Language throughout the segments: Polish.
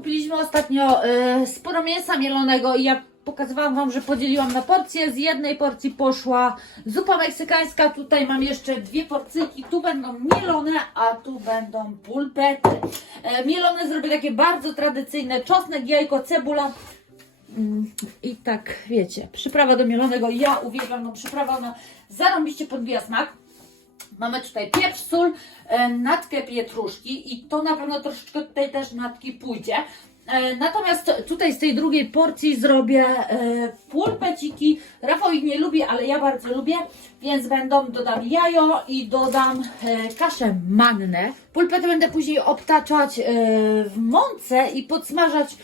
Kupiliśmy ostatnio y, sporo mięsa mielonego i ja pokazywałam Wam, że podzieliłam na porcje. Z jednej porcji poszła zupa meksykańska, tutaj mam jeszcze dwie porcyjki. Tu będą mielone, a tu będą pulpety. E, mielone zrobię takie bardzo tradycyjne, czosnek, jajko, cebula. Mm, I tak, wiecie, przyprawa do mielonego, ja uwielbiam tą przyprawę, ona zarąbiście podbija smak. Mamy tutaj pieprz, sól, e, natkę pietruszki i to na pewno troszeczkę tutaj też natki pójdzie. E, Natomiast tutaj z tej drugiej porcji zrobię e, pulpeciki. Rafał ich nie lubi, ale ja bardzo lubię, więc będą, dodam jajo i dodam kaszę mannę. Pulpety będę później obtaczać w mące i podsmażać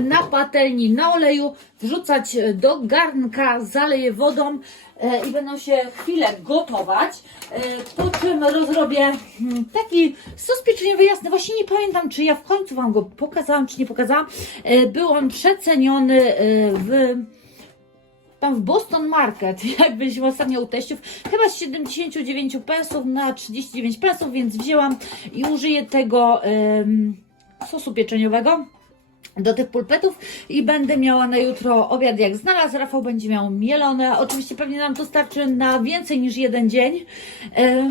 na patelni na oleju, wrzucać do garnka, zaleję wodą i będą się chwilę gotować. E, Po czym rozrobię mm, taki sos pieczeniowy jasny. Właśnie nie pamiętam, czy ja w końcu Wam go pokazałam, czy nie pokazałam. E, Był on przeceniony e, w tam w Boston Market, jak byliśmy ostatnio u teściów, chyba z 79 pensów na 39 pensów, więc wzięłam i użyję tego em, sosu pieczeniowego do tych pulpetów i będę miała na jutro obiad jak znalazł. Rafał będzie miał mielone. Oczywiście pewnie nam to starczy na więcej niż jeden dzień. E,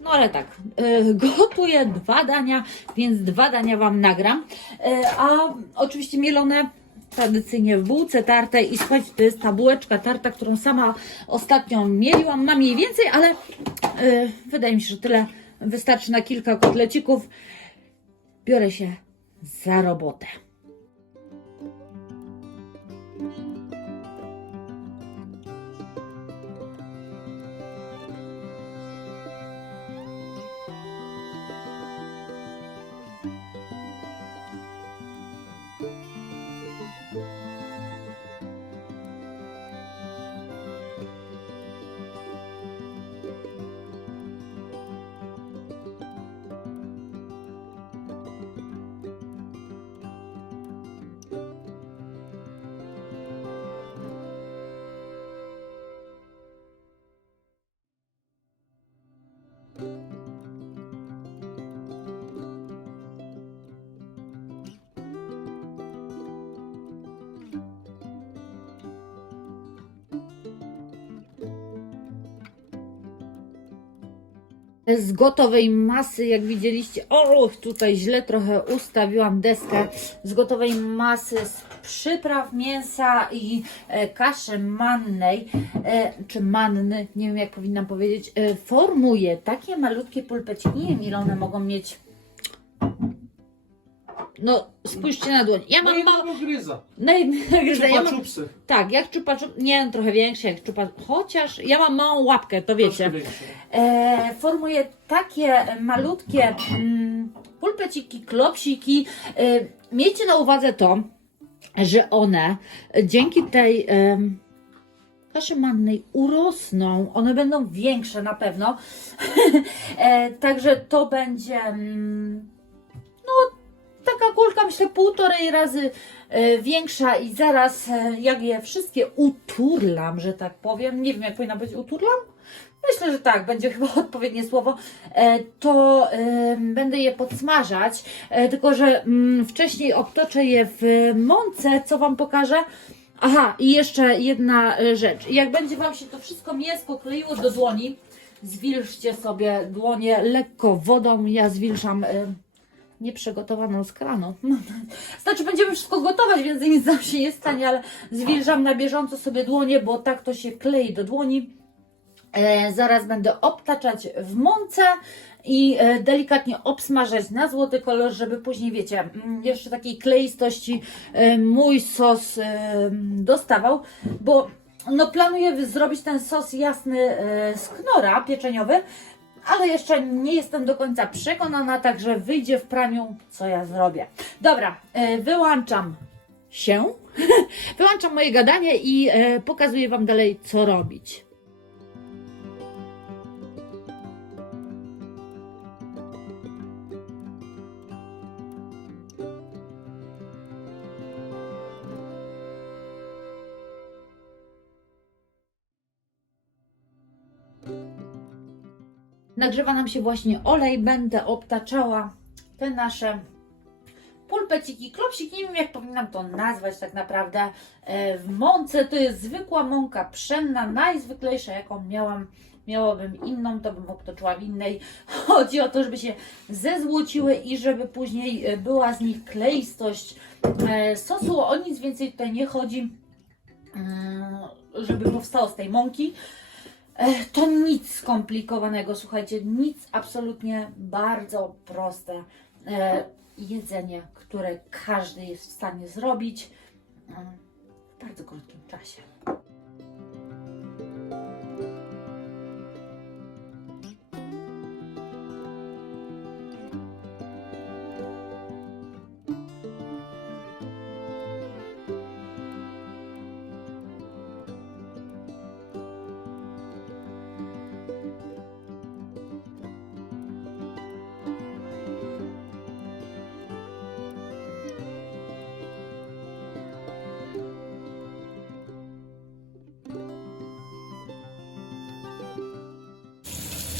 no ale tak, e, gotuję dwa dania, więc dwa dania Wam nagram. E, a oczywiście mielone tradycyjnie w bułce tartej i słuchajcie, to jest ta bułeczka tarta, którą sama ostatnio mieliłam. Mam jej więcej, ale wydaje mi się, że tyle wystarczy na kilka kotlecików. Biorę się za robotę. Z gotowej masy, jak widzieliście, o, tutaj źle trochę ustawiłam deskę, z gotowej masy, z przypraw mięsa i e, kaszy mannej, e, czy manny, nie wiem jak powinnam powiedzieć, e, formuję takie malutkie pulpeciki, nie wiem ile one mogą mieć, no spójrzcie na dłoń, ja mam no gryza. no, ja mam, Czupsy. tak, jak czupa, czup, nie no, trochę większe, jak czupa, chociaż ja mam małą łapkę, to wiecie, e, formuję takie malutkie mm, pulpeciki, klopsiki. E, miejcie na uwadze to, że one dzięki tej em, kaszy mannej urosną. One będą większe na pewno. e, także to będzie mm, no taka kulka myślę półtorej razy e, większa i zaraz e, jak je wszystkie uturlam, że tak powiem. Nie wiem jak powinna być uturlam. Myślę, że tak, będzie chyba odpowiednie słowo. E, to będę je podsmażać, tylko że mm, wcześniej obtoczę je w mące, co Wam pokażę. Aha, i jeszcze jedna rzecz. Jak będzie Wam się to wszystko mięsko kleiło do dłoni, zwilżcie sobie dłonie lekko wodą. Ja zwilżam nieprzygotowaną z kranu. Znaczy będziemy wszystko gotować, więc nic nam się nie stanie, ale zwilżam na bieżąco sobie dłonie, bo tak to się klei do dłoni. E, zaraz będę obtaczać w mące i e, delikatnie obsmażać na złoty kolor, żeby później, wiecie, mm, jeszcze takiej kleistości e, mój sos e, dostawał, bo no planuję zrobić ten sos jasny e, z knora pieczeniowy, ale jeszcze nie jestem do końca przekonana, także wyjdzie w praniu, co ja zrobię. Dobra, e, wyłączam się, wyłączam moje gadanie i e, pokazuję Wam dalej, co robić. Nagrzewa nam się właśnie olej, będę obtaczała te nasze pulpeciki, klopsiki, nie wiem jak powinnam to nazwać tak naprawdę. E, w mące to jest zwykła mąka pszenna, najzwyklejsza jaką miałam. Miałabym inną, to bym obtoczyła w innej. Chodzi o to, żeby się zezłociły i żeby później e, była z nich kleistość e, sosu. O nic więcej tutaj nie chodzi, mm, żeby powstało z tej mąki. To nic skomplikowanego, słuchajcie, nic absolutnie bardzo proste. E, jedzenie, które każdy jest w stanie zrobić mm, w bardzo krótkim czasie.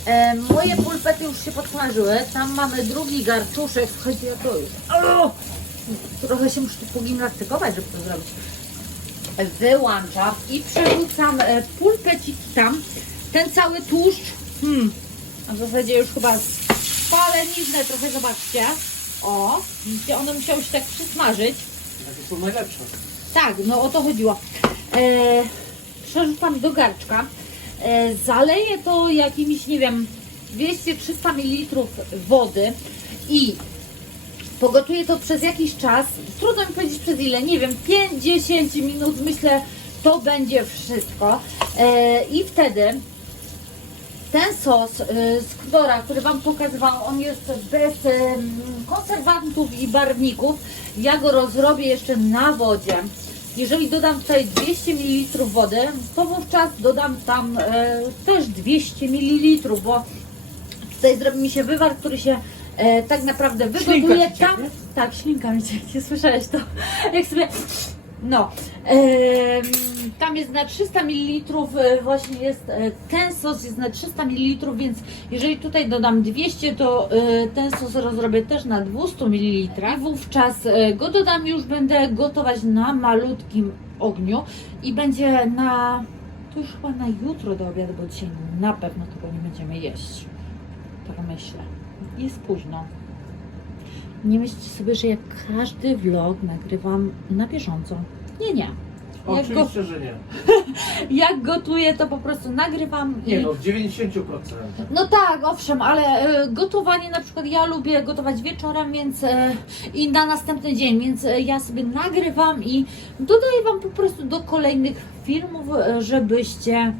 E, moje pulpety już się podsmażyły. Tam mamy drugi garczuszek. Słuchajcie, ja to już. O! Trochę się muszę tu pogimnastykować, żeby to zrobić. Wyłączam i przerzucam e, pulpeciki tam. Ten cały tłuszcz. Hmm, a w zasadzie już chyba spalenizne trochę, zobaczcie. O, widzicie, one musiały się tak przysmażyć. Takie są najlepsze. Tak, no o to chodziło. E, przerzucam do garczka. E, zaleję to jakimiś, nie wiem, 200-300 ml wody i pogotuję to przez jakiś czas. Trudno mi powiedzieć przez ile, nie wiem, 5-10 minut. Myślę, to będzie wszystko. E, I wtedy ten sos y, z Kdora, który Wam pokazywałam, on jest bez konserwantów i barwników. Ja go rozrobię jeszcze na wodzie. Jeżeli dodam tutaj 200 ml wody, to wówczas dodam tam e, też 200 ml, bo tutaj zrobi mi się wywar, który się e, tak naprawdę wygotuje. Ślinka ci Tam, cieknie? tak, ślinka mi cieknie, słyszałeś to? Jak sobie... No, tam jest na 300 ml, e, właśnie jest e, ten sos jest na 300 ml, więc jeżeli tutaj dodam 200, to e, ten sos rozrobię też na 200 ml. Wówczas go dodam już będę gotować na malutkim ogniu i będzie na, to już chyba na jutro do obiadu, bo dzisiaj na pewno tego nie będziemy jeść. Tak myślę. Jest późno. Nie myślcie sobie, że jak każdy vlog nagrywam na bieżąco. Nie, nie. Jak, go, Oczywiście, że nie. jak gotuję, to po prostu nagrywam i... Nie no, w 90%. No tak, owszem, ale e, gotowanie na przykład ja lubię gotować wieczorem, więc e, i na następny dzień, więc e, ja sobie nagrywam i dodaję Wam po prostu do kolejnych filmów, e, żebyście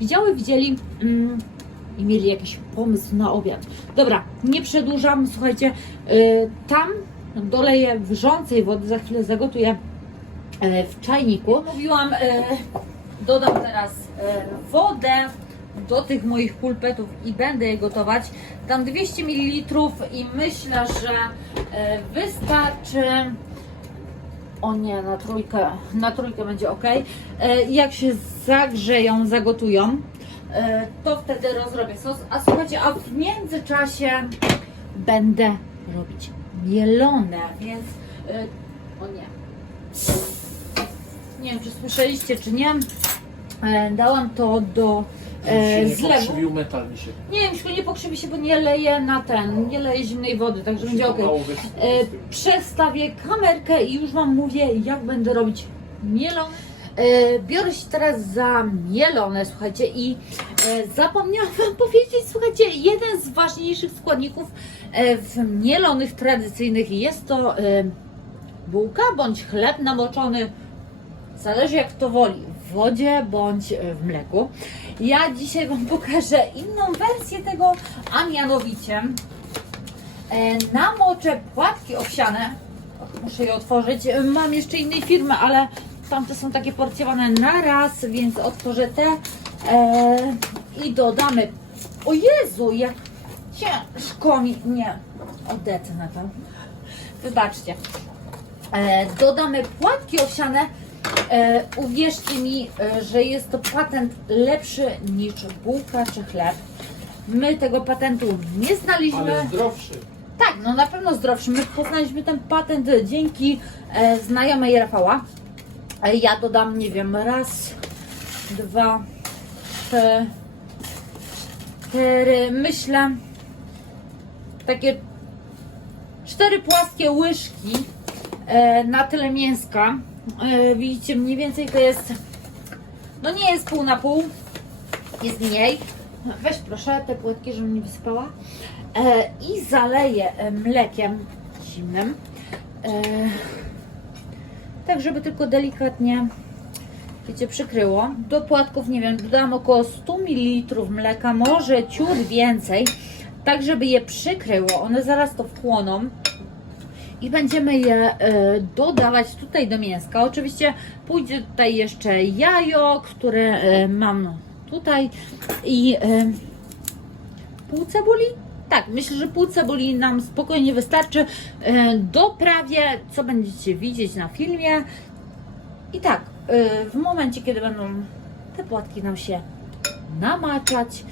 widziały, widzieli mm, i mieli jakiś pomysł na obiad. Dobra, nie przedłużam, słuchajcie, e, tam doleję wrzącej wody, za chwilę zagotuję e, w czajniku. Mówiłam, e, dodam teraz wodę do tych moich pulpetów i będę je gotować. Dam 200 ml i myślę, że wystarczy. O nie, na trójkę, na trójkę będzie ok. Jak się zagrzeją, zagotują, to wtedy rozrobię sos. A słuchajcie, a w międzyczasie będę robić mielone, więc e, o nie. Nie wiem, czy słyszeliście, czy nie. E, Dałam to do e, Się nie zlewu. pokrzywił metal mi się. Nie wiem, czy nie pokrzywi się, bo nie leję na ten, nie leję zimnej wody, także będzie ok. E, przestawię kamerkę i już Wam mówię, jak będę robić mielone. E, biorę się teraz za mielone, słuchajcie, i e, zapomniałam Wam powiedzieć, słuchajcie, jeden z ważniejszych składników e, w mielonych tradycyjnych jest to bułka bądź chleb namoczony, zależy jak to woli, w wodzie bądź w mleku. Ja dzisiaj Wam pokażę inną wersję tego, a mianowicie namoczę płatki owsiane. Muszę je otworzyć. Mam jeszcze innej firmy, ale tamte są takie porcjowane na raz, więc otworzę te e, i dodamy. O Jezu, jak ciężko mi. Nie, odetnę na to. Wybaczcie. E, dodamy płatki owsiane. E, uwierzcie mi, e, że jest to patent lepszy niż bułka czy chleb. My tego patentu nie znaliśmy. Ale zdrowszy. Tak, no na pewno zdrowszy. My poznaliśmy ten patent dzięki e, znajomej Rafała. Ja dodam, nie wiem, raz, dwa, cztery, myślę, takie cztery płaskie łyżki e, na tyle mięska. E, widzicie, mniej więcej to jest, no nie jest pół na pół, jest mniej. Weź proszę te płatki, żebym nie wysypała. E, I zaleję mlekiem zimnym. Tak, żeby tylko delikatnie, wiecie, przykryło. Do płatków, nie wiem, dodam około 100 ml mleka, może ciut więcej, tak żeby je przykryło. One zaraz to wchłoną. I będziemy je e, dodawać tutaj do mięska. Oczywiście pójdzie tutaj jeszcze jajo, które e, mam tutaj i e, pół cebuli. Tak, myślę, że pół cebuli nam spokojnie wystarczy. E, doprawię, co będziecie widzieć na filmie. I tak, e, w momencie, kiedy będą te płatki nam się namaczać,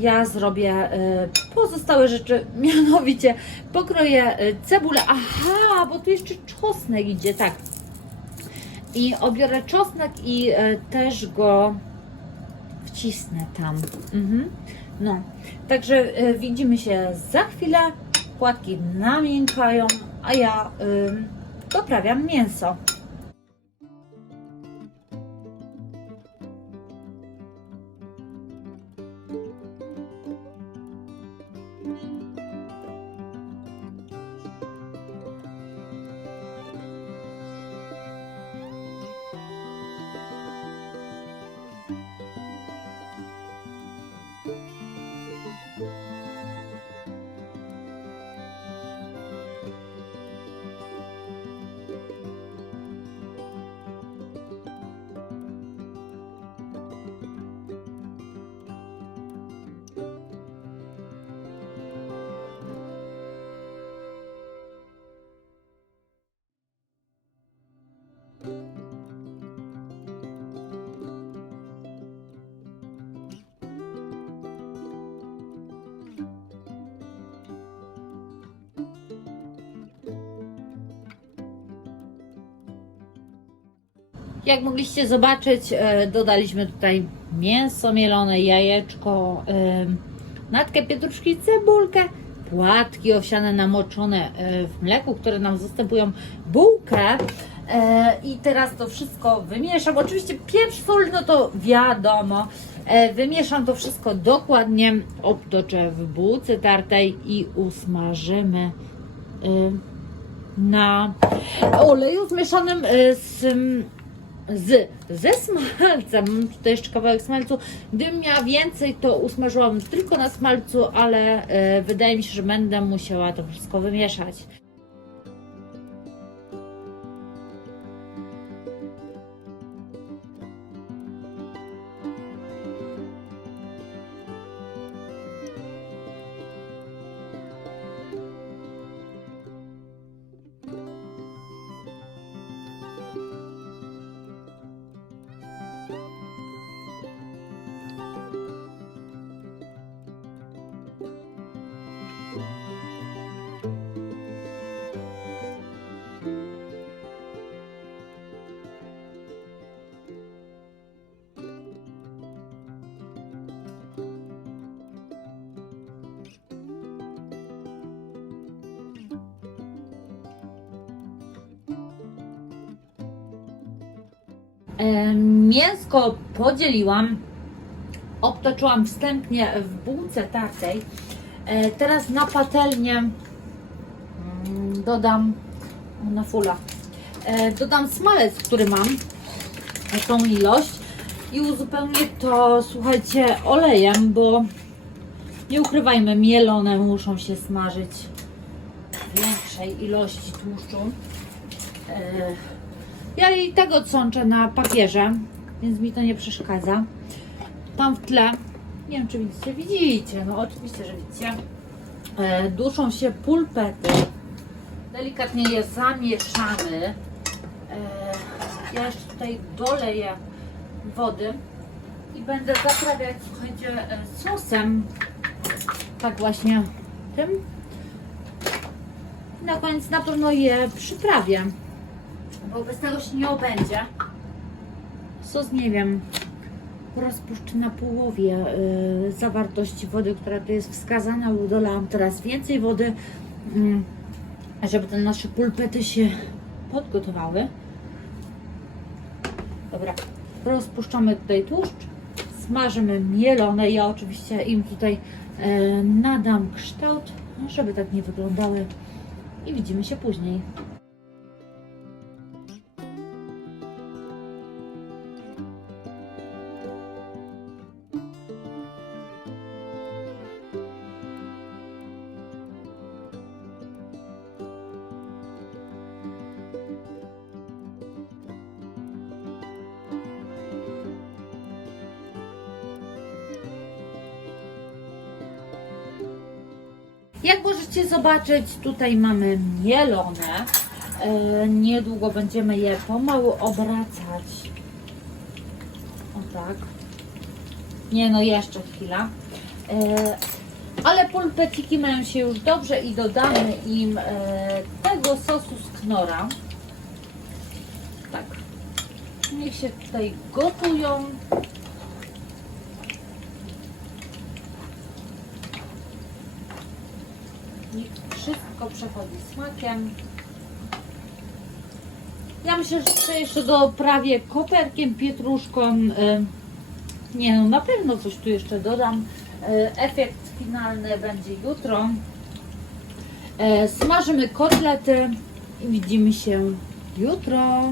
ja zrobię e, pozostałe rzeczy, mianowicie pokroję cebulę. Aha, bo tu jeszcze czosnek idzie, tak. I obiorę czosnek i też go wcisnę tam. Mhm. No, także e, widzimy się za chwilę. Płatki namiękają, a ja ym, doprawiam mięso. Jak mogliście zobaczyć, e, dodaliśmy tutaj mięso mielone, jajeczko, e, natkę pietruszki, cebulkę, płatki owsiane namoczone e, w mleku, które nam zastępują bułkę. I teraz to wszystko wymieszam. Oczywiście pieprz, sól, no to wiadomo. Wymieszam to wszystko dokładnie, obtoczę w bułce tartej i usmażymy na oleju zmieszanym z z, ze smalcem. Tutaj jeszcze kawałek smalcu. Gdybym miała więcej, to usmażyłam tylko na smalcu, ale e, wydaje mi się, że będę musiała to wszystko wymieszać. Mięsko podzieliłam, obtoczyłam wstępnie w bułce tartej. E, Teraz na patelnię mm, dodam na fula. E, Dodam smalec, który mam, e, tą ilość i uzupełnię to, słuchajcie, olejem, bo nie ukrywajmy, mielone muszą się smażyć w większej ilości tłuszczu. Ja i tego odsączę na papierze, więc mi to nie przeszkadza. Tam w tle, nie wiem czy widzicie, widzicie, no oczywiście, że widzicie, e, duszą się pulpety. Delikatnie je zamieszamy. E, ja jeszcze tutaj doleję wody i będę zaprawiać, słuchajcie, e, sosem. Tak właśnie tym. Na koniec na pewno je przyprawię, bo bez tego się nie obędzie. Sos nie wiem, rozpuszczę na połowie y, zawartości wody, która tu jest wskazana, lub dolałam teraz więcej wody, mm, żeby te nasze pulpety się podgotowały. Dobra, rozpuszczamy tutaj tłuszcz, smażymy mielone. Ja oczywiście im tutaj e, nadam kształt, żeby tak nie wyglądały i widzimy się później. Jak możecie zobaczyć, tutaj mamy mielone. E, niedługo będziemy je pomału obracać. O tak. Nie no, jeszcze chwila. E, ale pulpeciki mają się już dobrze i dodamy im e, tego sosu z knora. Tak. Niech się tutaj gotują. Niech wszystko przechodzi smakiem. Ja myślę, że jeszcze doprawię koperkiem, pietruszką. y, Nie no, na pewno coś tu jeszcze dodam. Y, Efekt finalny będzie jutro. E, Smażymy kotlety i widzimy się jutro.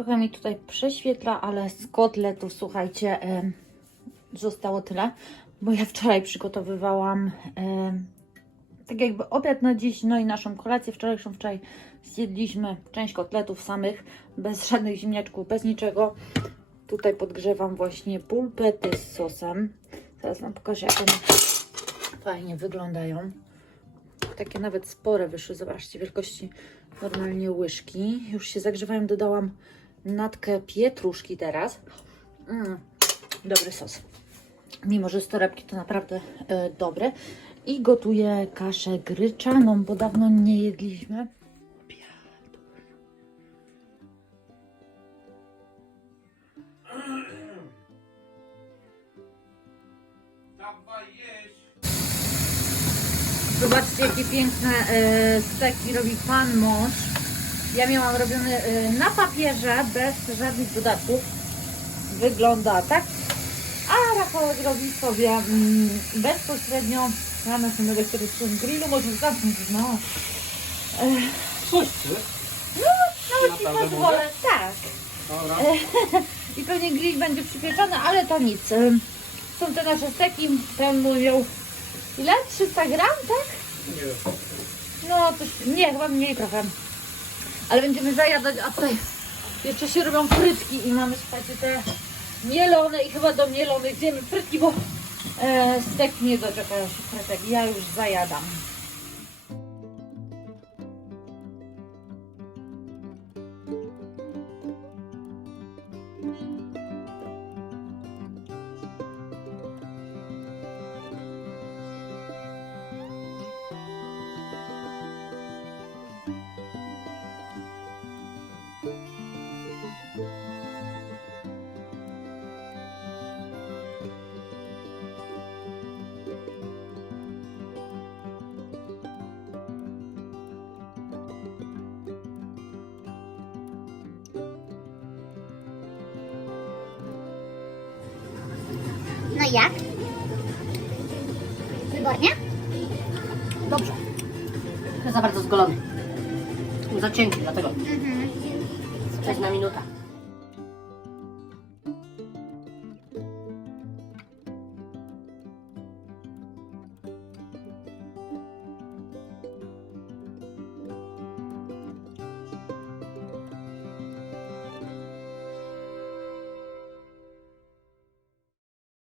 Trochę mi tutaj prześwietla, ale z kotletów, słuchajcie, zostało tyle, bo ja wczoraj przygotowywałam tak jakby obiad na dziś, no i naszą kolację wczorajszą. Wczoraj zjedliśmy część kotletów samych, bez żadnych ziemniaczków, bez niczego. Tutaj podgrzewam właśnie pulpety z sosem. Zaraz Wam pokażę, jak one fajnie wyglądają. Takie nawet spore wyszły, zobaczcie, wielkości normalnie łyżki. Już się zagrzewają, dodałam natkę pietruszki teraz. Mm, dobry sos. Mimo, że z torebki to naprawdę e, dobre. I gotuję kaszę gryczaną, bo dawno nie jedliśmy. Zobaczcie, jakie piękne e, steki robi pan mąż. Ja miałam robiony na papierze, bez żadnych dodatków. Wygląda tak. A Rafał robi sobie mm, bezpośrednio na naszym elektrycznym grillu. Może zamknąć, no. Coś ty? Nawet ci Naprawdę pozwolę. Tak. Dobra. I pewnie grill będzie przypieczony, ale to nic. Są te nasze steki, ten mówią ile? 300 gram, tak? Nie. No, coś, nie, chyba mniej trochę. Ale będziemy zajadać, a tutaj jeszcze się robią frytki i mamy, słuchajcie, te mielone i chyba do mielonych zjemy frytki, bo e, stek nie doczekają się frytek. Ja już zajadam. Jak? Wybornie? Dobrze. To jest za bardzo zgolony. Za cienki, dlatego. Mhm. Na minutę.